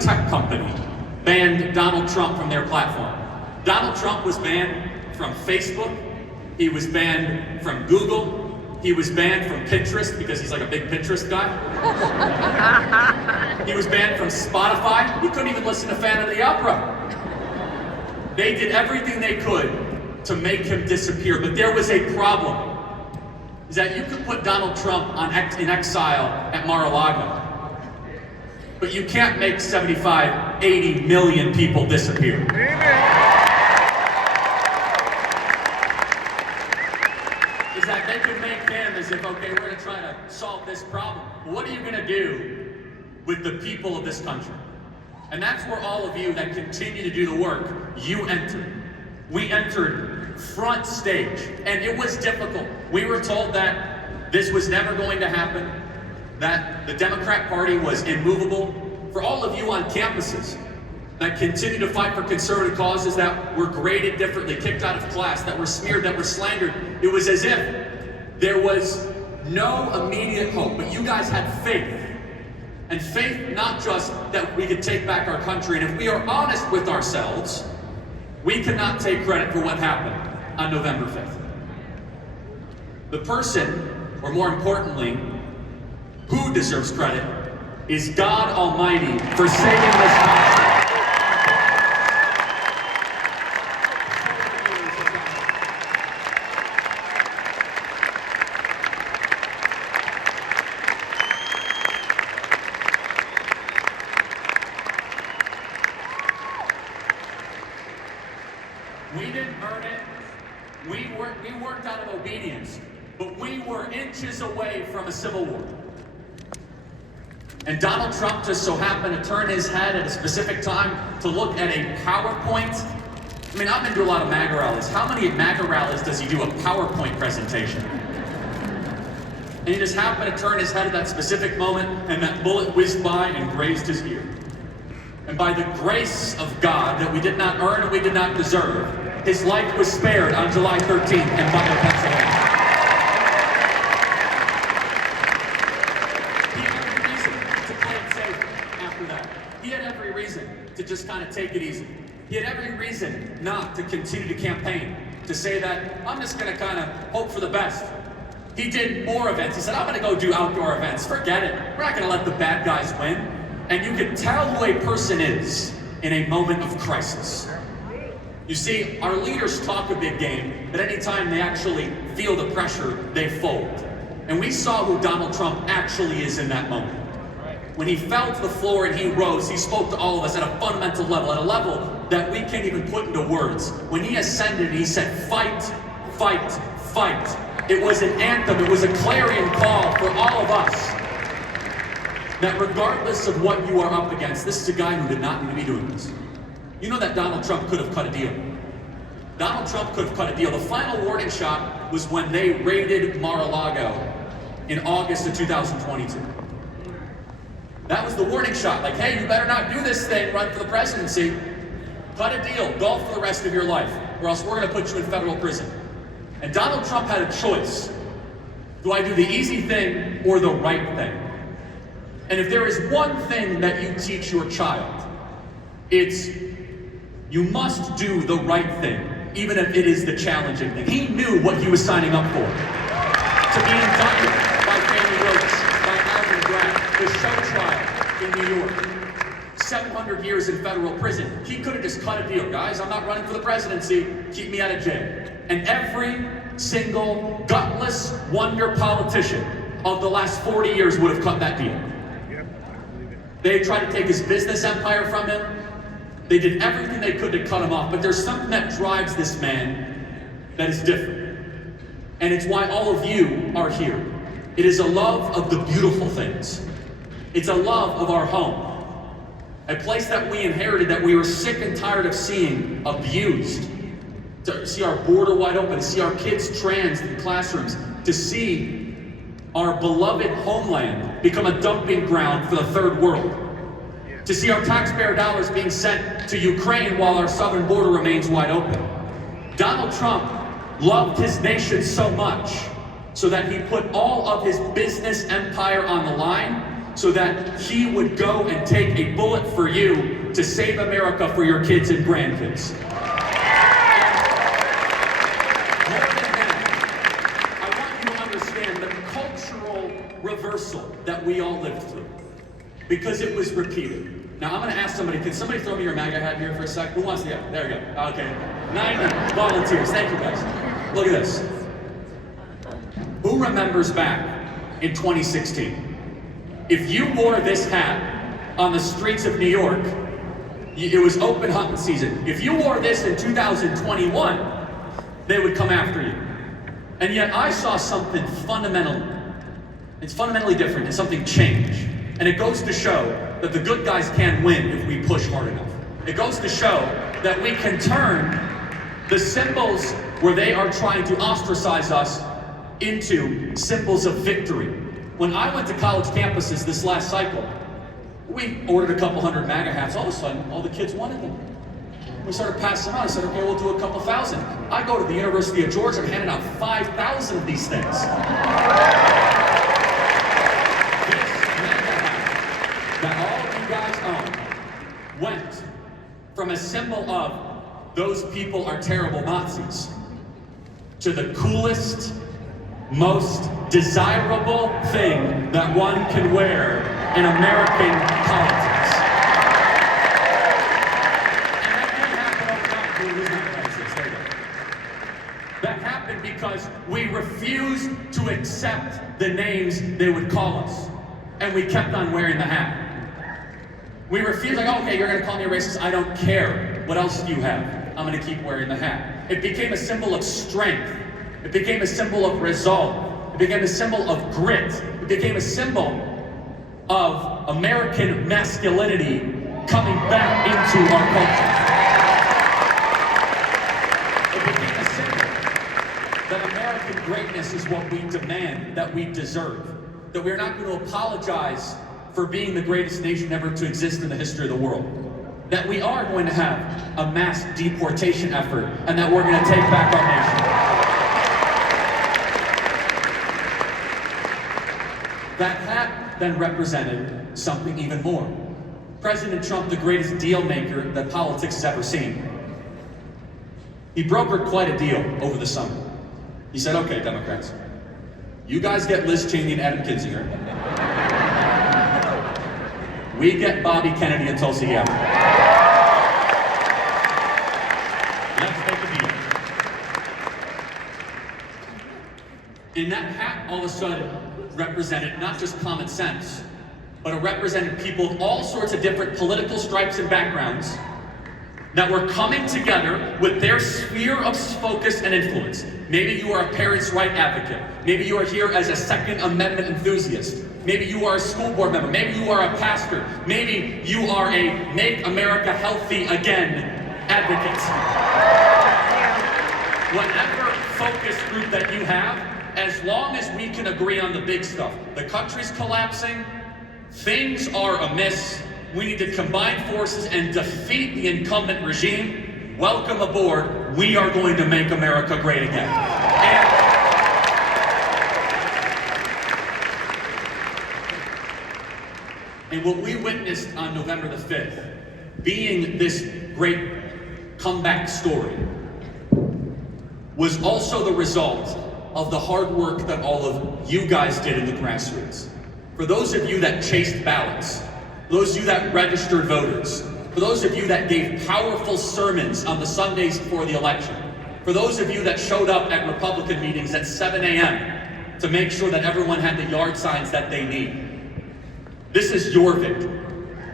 tech company banned Donald Trump from their platform. Donald Trump was banned from Facebook. He was banned from Google. He was banned from Pinterest because he's like a big Pinterest guy. He was banned from Spotify. He couldn't even listen to Phantom of the Opera. They did everything they could to make him disappear, but there was a problem. Is that you could put Donald Trump in exile at Mar-a-Lago, but you can't make 75, 80 million people disappear. Is that they can make him as if, okay, we're gonna try to solve this problem. What are you gonna do with the people of this country? And that's where all of you that continue to do the work, you entered. We entered front stage, and it was difficult. We were told that this was never going to happen, that the Democrat Party was immovable. For all of you on campuses that continue to fight for conservative causes, that were graded differently, kicked out of class, that were smeared, that were slandered, it was as if there was no immediate hope, but you guys had faith. And faith, not just that we could take back our country, and if we are honest with ourselves, we cannot take credit for what happened on November 5th. The person, or more importantly, who deserves credit, is God Almighty for saving this country. We didn't earn it. We worked out of obedience, but we were inches away from a civil war. And Donald Trump just so happened to turn his head at a specific time to look at a PowerPoint. I mean, I've been to a lot of MAGA rallies. How many MAGA rallies does he do a PowerPoint presentation? And he just happened to turn his head at that specific moment, and that bullet whizzed by and grazed his ear. And by the grace of God that we did not earn and we did not deserve, his life was spared on July 13th in Butler, Pennsylvania. He had every reason to play it safe after that. He had every reason to just kind of take it easy. He had every reason not to continue to campaign, to say that, I'm just going to kind of hope for the best. He did more events. He said, I'm going to go do outdoor events. Forget it. We're not going to let the bad guys win. And you can tell who a person is in a moment of crisis. You see, our leaders talk a big game, but anytime they actually feel the pressure, they fold. And we saw who Donald Trump actually is in that moment. When he fell to the floor and he rose, he spoke to all of us at a fundamental level, at a level that we can't even put into words. When he ascended, he said, fight, fight, fight. It was an anthem, it was a clarion call for all of us. That regardless of what you are up against, this is a guy who did not need to be doing this. You know that Donald Trump could have cut a deal. Donald Trump could have cut a deal. The final warning shot was when they raided Mar-a-Lago in August of 2022. That was the warning shot, like, hey, you better not do this thing, run for the presidency. Cut a deal, golf for the rest of your life, or else we're gonna put you in federal prison. And Donald Trump had a choice. Do I do the easy thing or the right thing? And if there is one thing that you teach your child, it's you must do the right thing, even if it is the challenging thing. He knew what he was signing up for. To be indicted by Fannie Willis, by Alvin Bragg, the show trial in New York, 700 years in federal prison. He could have just cut a deal. Guys, I'm not running for the presidency, keep me out of jail. And every single gutless wonder politician of the last 40 years would have cut that deal. They tried to take his business empire from him. They did everything they could to cut him off, but there's something that drives this man that is different. And it's why all of you are here. It is a love of the beautiful things. It's a love of our home. A place that we inherited that we were sick and tired of seeing abused. To see our border wide open, to see our kids trans in classrooms, to see our beloved homeland become a dumping ground for the third world. To see our taxpayer dollars being sent to Ukraine while our southern border remains wide open. Donald Trump loved his nation so much so that he put all of his business empire on the line so that he would go and take a bullet for you to save America for your kids and grandkids. More than that, I want you to understand the cultural reversal that we all lived through, because it was repeated. Now I'm going to ask somebody, can somebody throw me your MAGA hat here for a sec? Who wants to get? There we go. Okay. 90 volunteers. Thank you guys. Look at this. Who remembers back in 2016? If you wore this hat on the streets of New York, it was open hunting season. If you wore this in 2021, they would come after you. And yet I saw something fundamental. It's fundamentally different, and something change. And it goes to show that the good guys can win if we push hard enough. It goes to show that we can turn the symbols where they are trying to ostracize us into symbols of victory. When I went to college campuses this last cycle, we ordered a couple hundred MAGA hats. All of a sudden, all the kids wanted them. We started passing them out. I said, okay, we'll do a couple thousand. I go to the University of Georgia and handed out 5,000 of these things. That all of you guys own went from a symbol of those people are terrible Nazis to the coolest, most desirable thing that one can wear in American politics. And that didn't happen overnight. That happened because we refused to accept the names they would call us, and we kept on wearing the hat. We refused, like, oh, okay, you're gonna call me a racist, I don't care. What else do you have? I'm gonna keep wearing the hat. It became a symbol of strength. It became a symbol of resolve. It became a symbol of grit. It became a symbol of American masculinity coming back into our culture. It became a symbol that American greatness is what we demand, that we deserve. That we're not going to apologize for being the greatest nation ever to exist in the history of the world. That we are going to have a mass deportation effort, and that we're going to take back our nation. That hat then represented something even more. President Trump, the greatest deal maker that politics has ever seen, he brokered quite a deal over the summer. He said, okay, Democrats, you guys get Liz Cheney and Adam Kinzinger. We get Bobby Kennedy and Tulsi Gabbard. Let's make a deal. And that hat all of a sudden represented not just common sense, but it represented people of all sorts of different political stripes and backgrounds that were coming together with their sphere of focus and influence. Maybe you are a parents' right advocate. Maybe you are here as a Second Amendment enthusiast. Maybe you are a school board member. Maybe you are a pastor. Maybe you are a Make America Healthy Again advocate. Whatever focus group that you have, as long as we can agree on the big stuff. The country's collapsing, things are amiss, we need to combine forces and defeat the incumbent regime. Welcome aboard. We are going to make America great again. And what we witnessed on November the 5th, being this great comeback story, was also the result of the hard work that all of you guys did in the grassroots. For those of you that chased ballots, those of you that registered voters, for those of you that gave powerful sermons on the Sundays before the election, for those of you that showed up at Republican meetings at 7 a.m. to make sure that everyone had the yard signs that they need. This is your victory.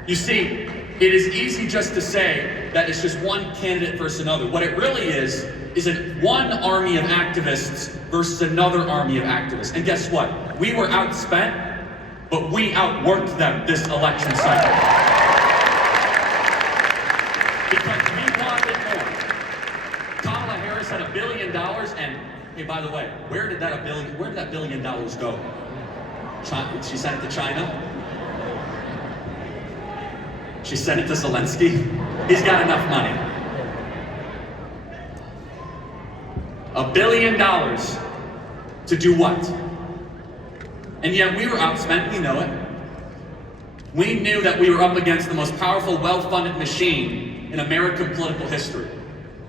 You see, it is easy just to say that it's just one candidate versus another. What it really is one army of activists versus another army of activists. And guess what? We were outspent, but we outworked them this election cycle. Because we wanted more. Kamala Harris had $1 billion, and hey, by the way, where did that $1 billion go? She sent it to China. She sent it to Zelensky. He's got enough money. $1 billion to do what? And yet we were outspent, we know it. We knew that we were up against the most powerful, well-funded machine in American political history.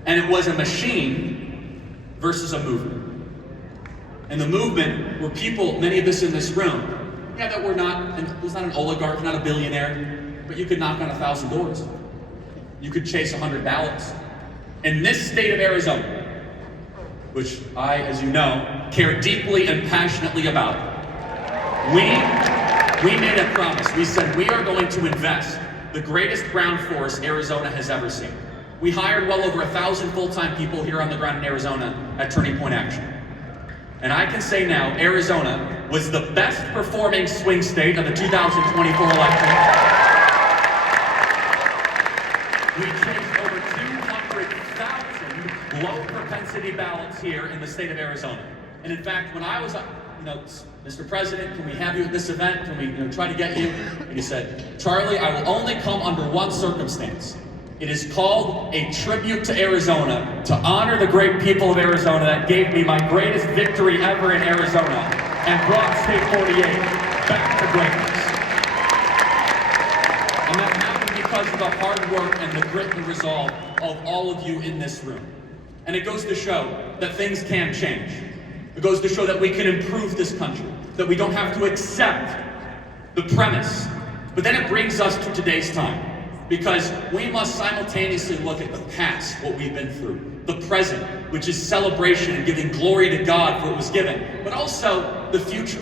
And it was a machine versus a movement. And the movement were people, many of us in this room, that we're not, and was not an oligarch, not a billionaire, but you could knock on 1,000 doors. You could chase 100 ballots. In this state of Arizona, which I, as you know, care deeply and passionately about, we made a promise. We said we are going to invest the greatest ground force Arizona has ever seen. We hired well over 1,000 full-time people here on the ground in Arizona at Turning Point Action. And I can say now, Arizona was the best performing swing state of the 2024 election. We chased over 200,000 low propensity ballots here in the state of Arizona. And in fact, when I was, Mr. President, can we have you at this event? Can we try to get you? And he said, Charlie, I will only come under one circumstance. It is called a tribute to Arizona, to honor the great people of Arizona that gave me my greatest victory ever in Arizona and brought State 48 back to greatness. And that happened because of the hard work and the grit and resolve of all of you in this room. And it goes to show that things can change. It goes to show that we can improve this country, that we don't have to accept the premise. But then it brings us to today's time. Because we must simultaneously look at the past, what we've been through, the present, which is celebration and giving glory to God for what was given, but also the future.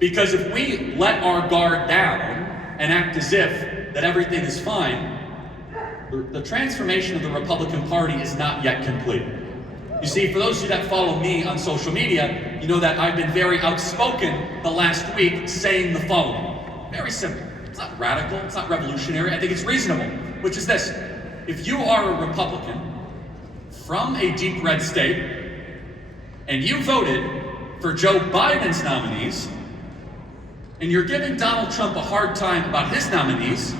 Because if we let our guard down and act as if that everything is fine, the transformation of the Republican Party is not yet complete. You see, for those of you that follow me on social media, you know that I've been very outspoken the last week saying the following. Very simple. It's not radical, it's not revolutionary, I think it's reasonable, which is this. If you are a Republican from a deep red state and you voted for Joe Biden's nominees and you're giving Donald Trump a hard time about his nominees,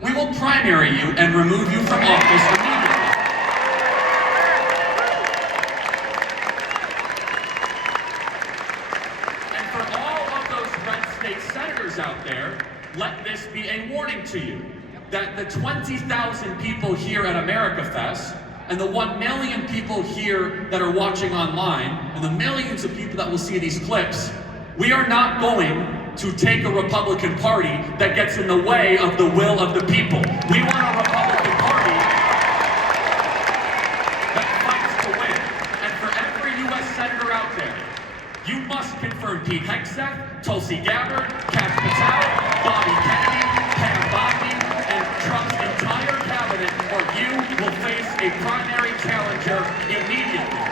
we will primary you and remove you from office immediately. And for all of those red state senators out there, let this be a warning to you that the 20,000 people here at Amerifest and the 1 million people here that are watching online and the millions of people that will see these clips, we are not going to take a Republican Party that gets in the way of the will of the people. We want a Republican Party that fights to win. And for every U.S. Senator out there, you must confirm Pete Hegseth, Tulsi Gabbard, Kash Patel, Bobby Kennedy, Pam Bondi, and Trump's entire cabinet, or you will face a primary challenger immediately.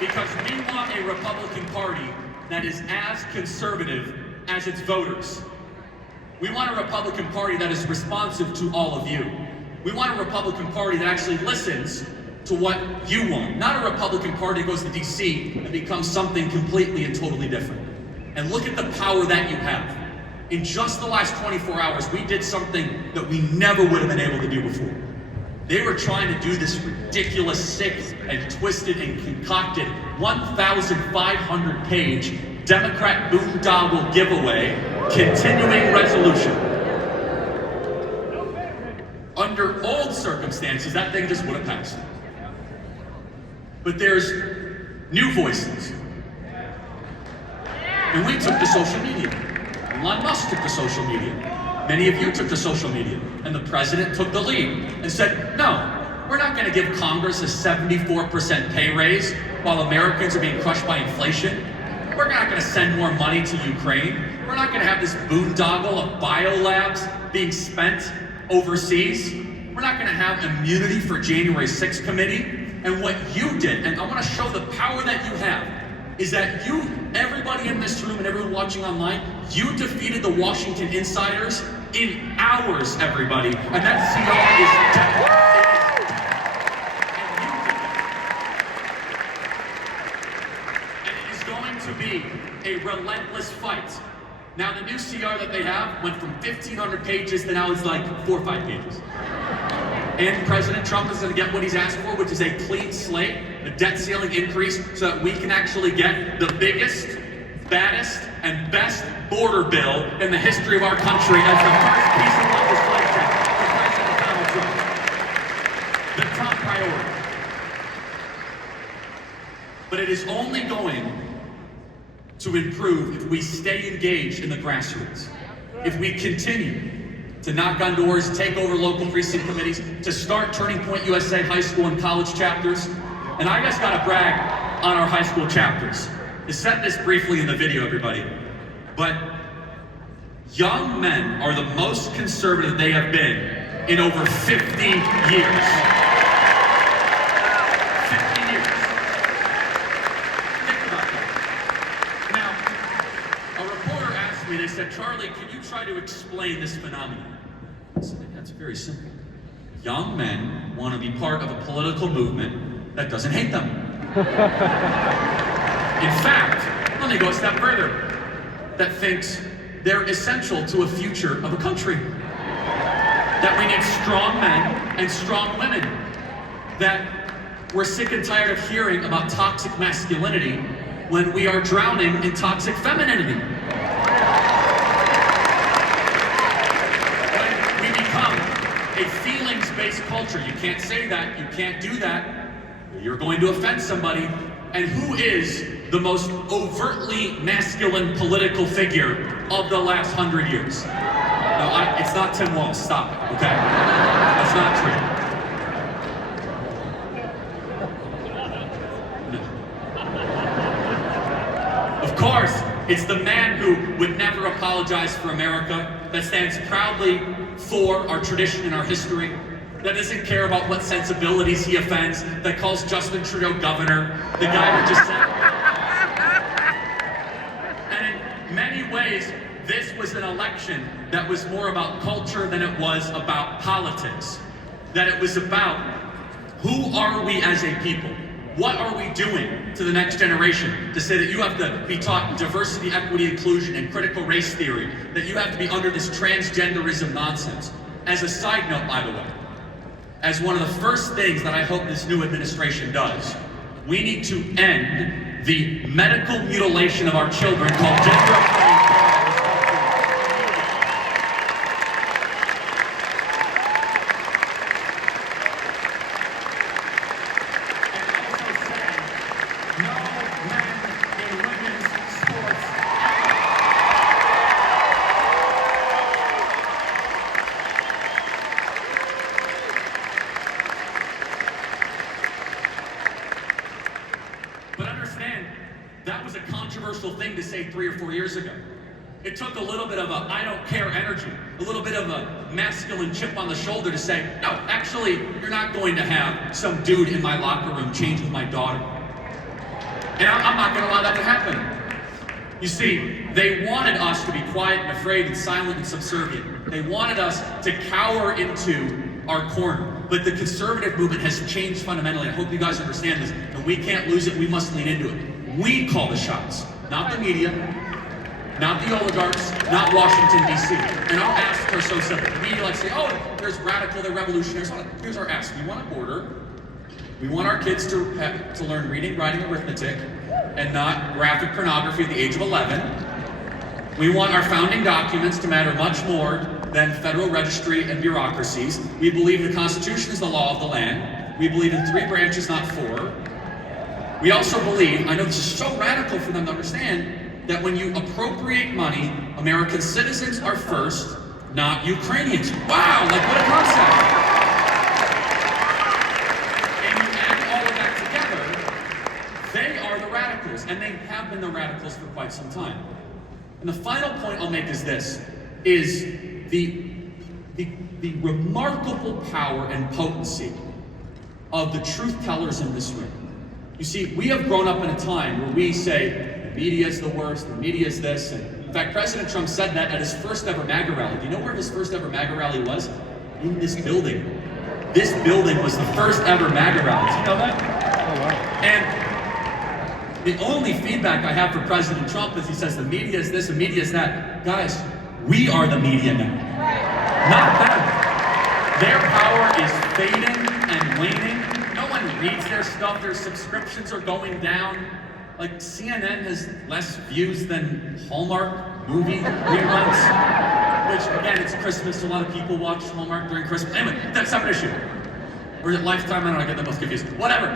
Because we want a Republican Party that is as conservative as its voters. We want a Republican Party that is responsive to all of you. We want a Republican Party that actually listens to what you want. Not a Republican Party that goes to DC and becomes something completely and totally different. And look at the power that you have. In just the last 24 hours, we did something that we never would have been able to do before. They were trying to do this ridiculous, sick, and twisted and concocted 1,500-page Democrat boondoggle giveaway continuing resolution. Under old circumstances, that thing just would have passed. But there's new voices. And we took to social media. Elon Musk took to social media. Many of you took to social media. And the president took the lead and said, no, we're not going to give Congress a 74% pay raise while Americans are being crushed by inflation. We're not going to send more money to Ukraine. We're not going to have this boondoggle of biolabs being spent overseas. We're not going to have immunity for January 6th committee. And what you did, and I want to show the power that you have, is that you, everybody in this room and everyone watching online, you defeated the Washington insiders in hours, everybody. And that CR is dead. And it is going to be a relentless fight. Now, the new CR that they have went from 1,500 pages to now it's like 4 or 5 pages. And President Trump is going to get what he's asked for, which is a clean slate the debt ceiling increase so that we can actually get the biggest, baddest, and best border bill in the history of our country as the first piece of legislation for President Donald Trump. The top priority. But it is only going to improve if we stay engaged in the grassroots. If we continue to knock on doors, take over local precinct committees, to start Turning Point USA high school and college chapters. And I just gotta brag on our high school chapters. I said this briefly in the video, everybody, but young men are the most conservative they have been in over 50 years. 50 years. Think about that. Now, a reporter asked me, they said, Charlie, can you try to explain this phenomenon? I said, that's very simple. Young men want to be part of a political movement that doesn't hate them. In fact, let me go a step further, that thinks they're essential to a future of a country. That we need strong men and strong women. That we're sick and tired of hearing about toxic masculinity when we are drowning in toxic femininity. When we become a feelings-based culture, you can't say that, you can't do that, you're going to offend somebody. And who is the most overtly masculine political figure of the last 100 years? No, it's not Tim Walz, stop it, okay? That's not true. No. Of course, it's the man who would never apologize for America, that stands proudly for our tradition and our history, that doesn't care about what sensibilities he offends, that calls Justin Trudeau governor, the guy who just said. And in many ways, this was an election that was more about culture than it was about politics. That it was about who are we as a people? What are we doing to the next generation to say that you have to be taught diversity, equity, inclusion, and critical race theory, that you have to be under this transgenderism nonsense? As a side note, by the way, as one of the first things that I hope this new administration does, we need to end the medical mutilation of our children called gender affirming care. And also say, no men in women's sports. But understand, that was a controversial thing to say 3 or 4 years ago. It took a little bit of a I don't care energy, a little bit of a masculine chip on the shoulder to say, no, actually, you're not going to have some dude in my locker room change with my daughter. And I'm not going to allow that to happen. You see, they wanted us to be quiet and afraid and silent and subservient. They wanted us to cower into our corner. But the conservative movement has changed fundamentally. I hope you guys understand this. And we can't lose it. We must lean into it. We call the shots, not the media, not the oligarchs, not Washington, D.C. And our asks are so simple. The media like to say, oh, there's radical, they're revolutionaries. Here's our ask. We want a border. We want our kids to learn reading, writing, arithmetic, and not graphic pornography at the age of 11. We want our founding documents to matter much more than federal registry and bureaucracies. We believe the Constitution is the law of the land. We believe in 3 branches, not 4. We also believe, I know this is so radical for them to understand, that when you appropriate money, American citizens are first, not Ukrainians. Wow, like what a concept. And you add all of that together, they are the radicals, and they have been the radicals for quite some time. And the final point I'll make is this, is the remarkable power and potency of the truth tellers in this room. You see, we have grown up in a time where we say, the media is the worst, the media is this, and in fact, President Trump said that at his first ever MAGA rally. Do you know where his first ever MAGA rally was? In this building. This building was the first ever MAGA rally. Did you know that? Oh, wow. And the only feedback I have for President Trump is he says the media is this, the media is that. Guys, we are the media now. Not them. Their power is fading and waning. No one reads their stuff, their subscriptions are going down. Like, CNN has less views than Hallmark movie reruns, which, again, it's Christmas. A lot of people watch Hallmark during Christmas. Anyway, that's not an issue. Or is it Lifetime? I don't know, I get them both confused. Whatever.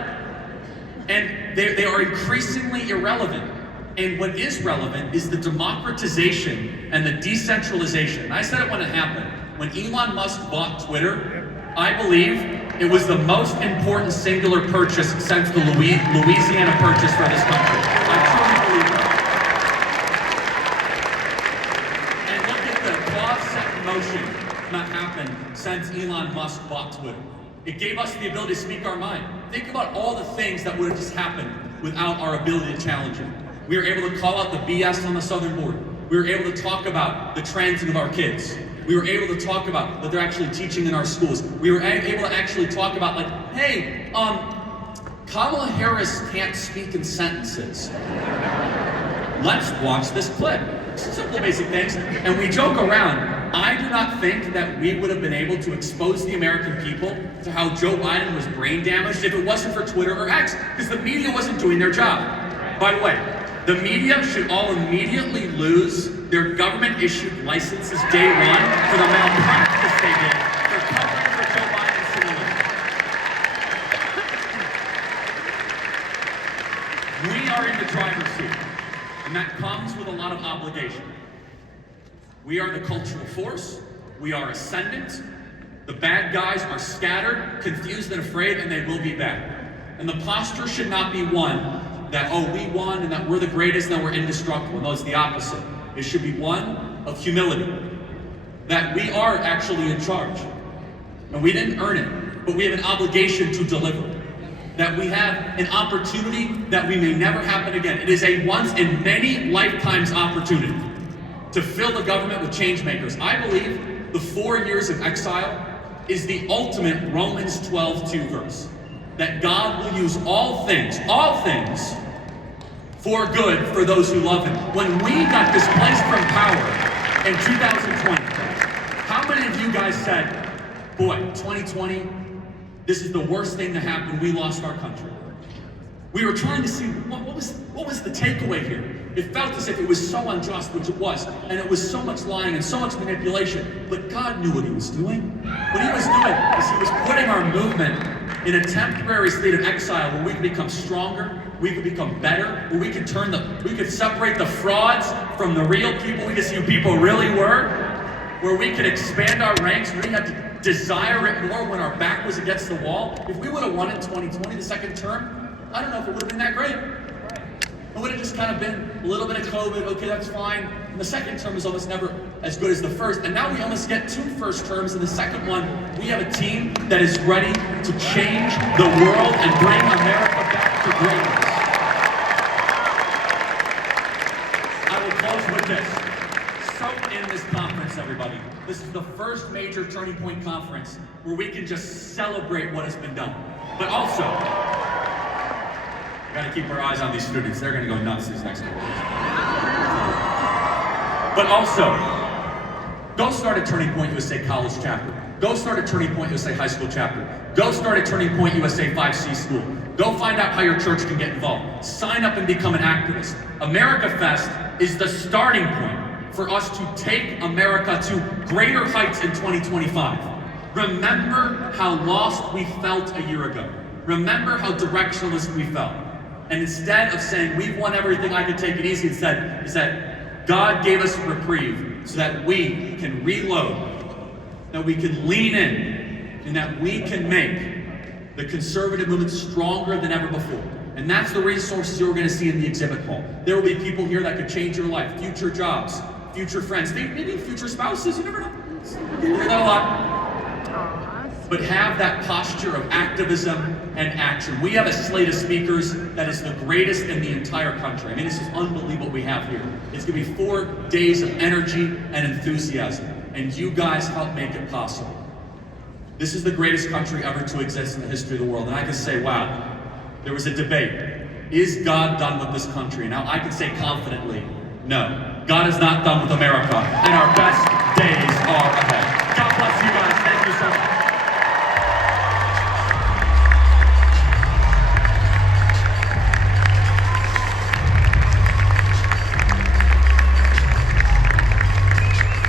And they are increasingly irrelevant. And what is relevant is the democratization and the decentralization. And I said it when it happened. When Elon Musk bought Twitter, I believe it was the most important singular purchase since the Louisiana Purchase for this country. I truly believe that. And look at the clause set in motion that happened since Elon Musk bought Twitter. It gave us the ability to speak our mind. Think about all the things that would have just happened without our ability to challenge it. We were able to call out the BS on the southern border. We were able to talk about the transit of our kids. We were able to talk about that they're actually teaching in our schools. We were able to actually talk about, like, hey, Kamala Harris can't speak in sentences. Let's watch this clip. Simple, basic things. And we joke around. I do not think that we would have been able to expose the American people to how Joe Biden was brain damaged if it wasn't for Twitter or X, because the media wasn't doing their job. By the way, the media should all immediately lose their government-issued licenses day one for the malpractice they did for covering for Joe Biden's simulation. We are in the driver's seat, and that comes with a lot of obligation. We are the cultural force. We are ascendant. The bad guys are scattered, confused, and afraid, and they will be back. And the posture should not be one that, oh, we won and that we're the greatest and that we're indestructible. No, it's the opposite. It should be one of humility, that we are actually in charge. And we didn't earn it, but we have an obligation to deliver. That we have an opportunity that we may never happen again. It is a once in many lifetimes opportunity to fill the government with change makers. I believe the 4 years of exile is the ultimate Romans 12:2 verse. That God will use all things for good for those who love him. When we got displaced from power in 2020, how many of you guys said, boy, 2020, this is the worst thing to happen, we lost our country? We were trying to see what was the takeaway here. It felt as if it was so unjust, which it was, and it was so much lying and so much manipulation, but God knew what he was doing. What he was doing is he was putting our movement in a temporary state of exile where we could become stronger, we could become better, where we could separate the frauds from the real people, we could see who people really were, where we could expand our ranks, we had to desire it more when our back was against the wall. If we would have won in 2020, the second term, I don't know if it would have been that great. It would have just kind of been a little bit of COVID, okay, that's fine. And the second term was almost never as good as the first. And now we almost get 2 first terms. In the second one, we have a team that is ready to change the world and bring America back to greatness. I will close with this. Soak in this conference, everybody. This is the first major Turning Point conference where we can just celebrate what has been done. But also, we gotta keep our eyes on these students. They're gonna go nuts these next couple days. But also, go start a Turning Point USA College chapter. Go start a Turning Point USA High School chapter. Go start a Turning Point USA 5C school. Go find out how your church can get involved. Sign up and become an activist. Amerifest is the starting point for us to take America to greater heights in 2025. Remember how lost we felt a year ago. Remember how directionless we felt. And instead of saying, we've won everything, I can take it easy, instead, is that God gave us a reprieve so that we can reload, that we can lean in, and that we can make the conservative movement stronger than ever before. And that's the resources you're going to see in the exhibit hall. There will be people here that could change your life, future jobs, future friends, maybe future spouses, you never know. You hear that a lot. But have that posture of activism and action. We have a slate of speakers that is the greatest in the entire country. I mean, this is unbelievable what we have here. It's gonna be 4 days of energy and enthusiasm, and you guys help make it possible. This is the greatest country ever to exist in the history of the world, and I can say, wow, there was a debate. Is God done with this country? Now, I can say confidently, no. God is not done with America, and our best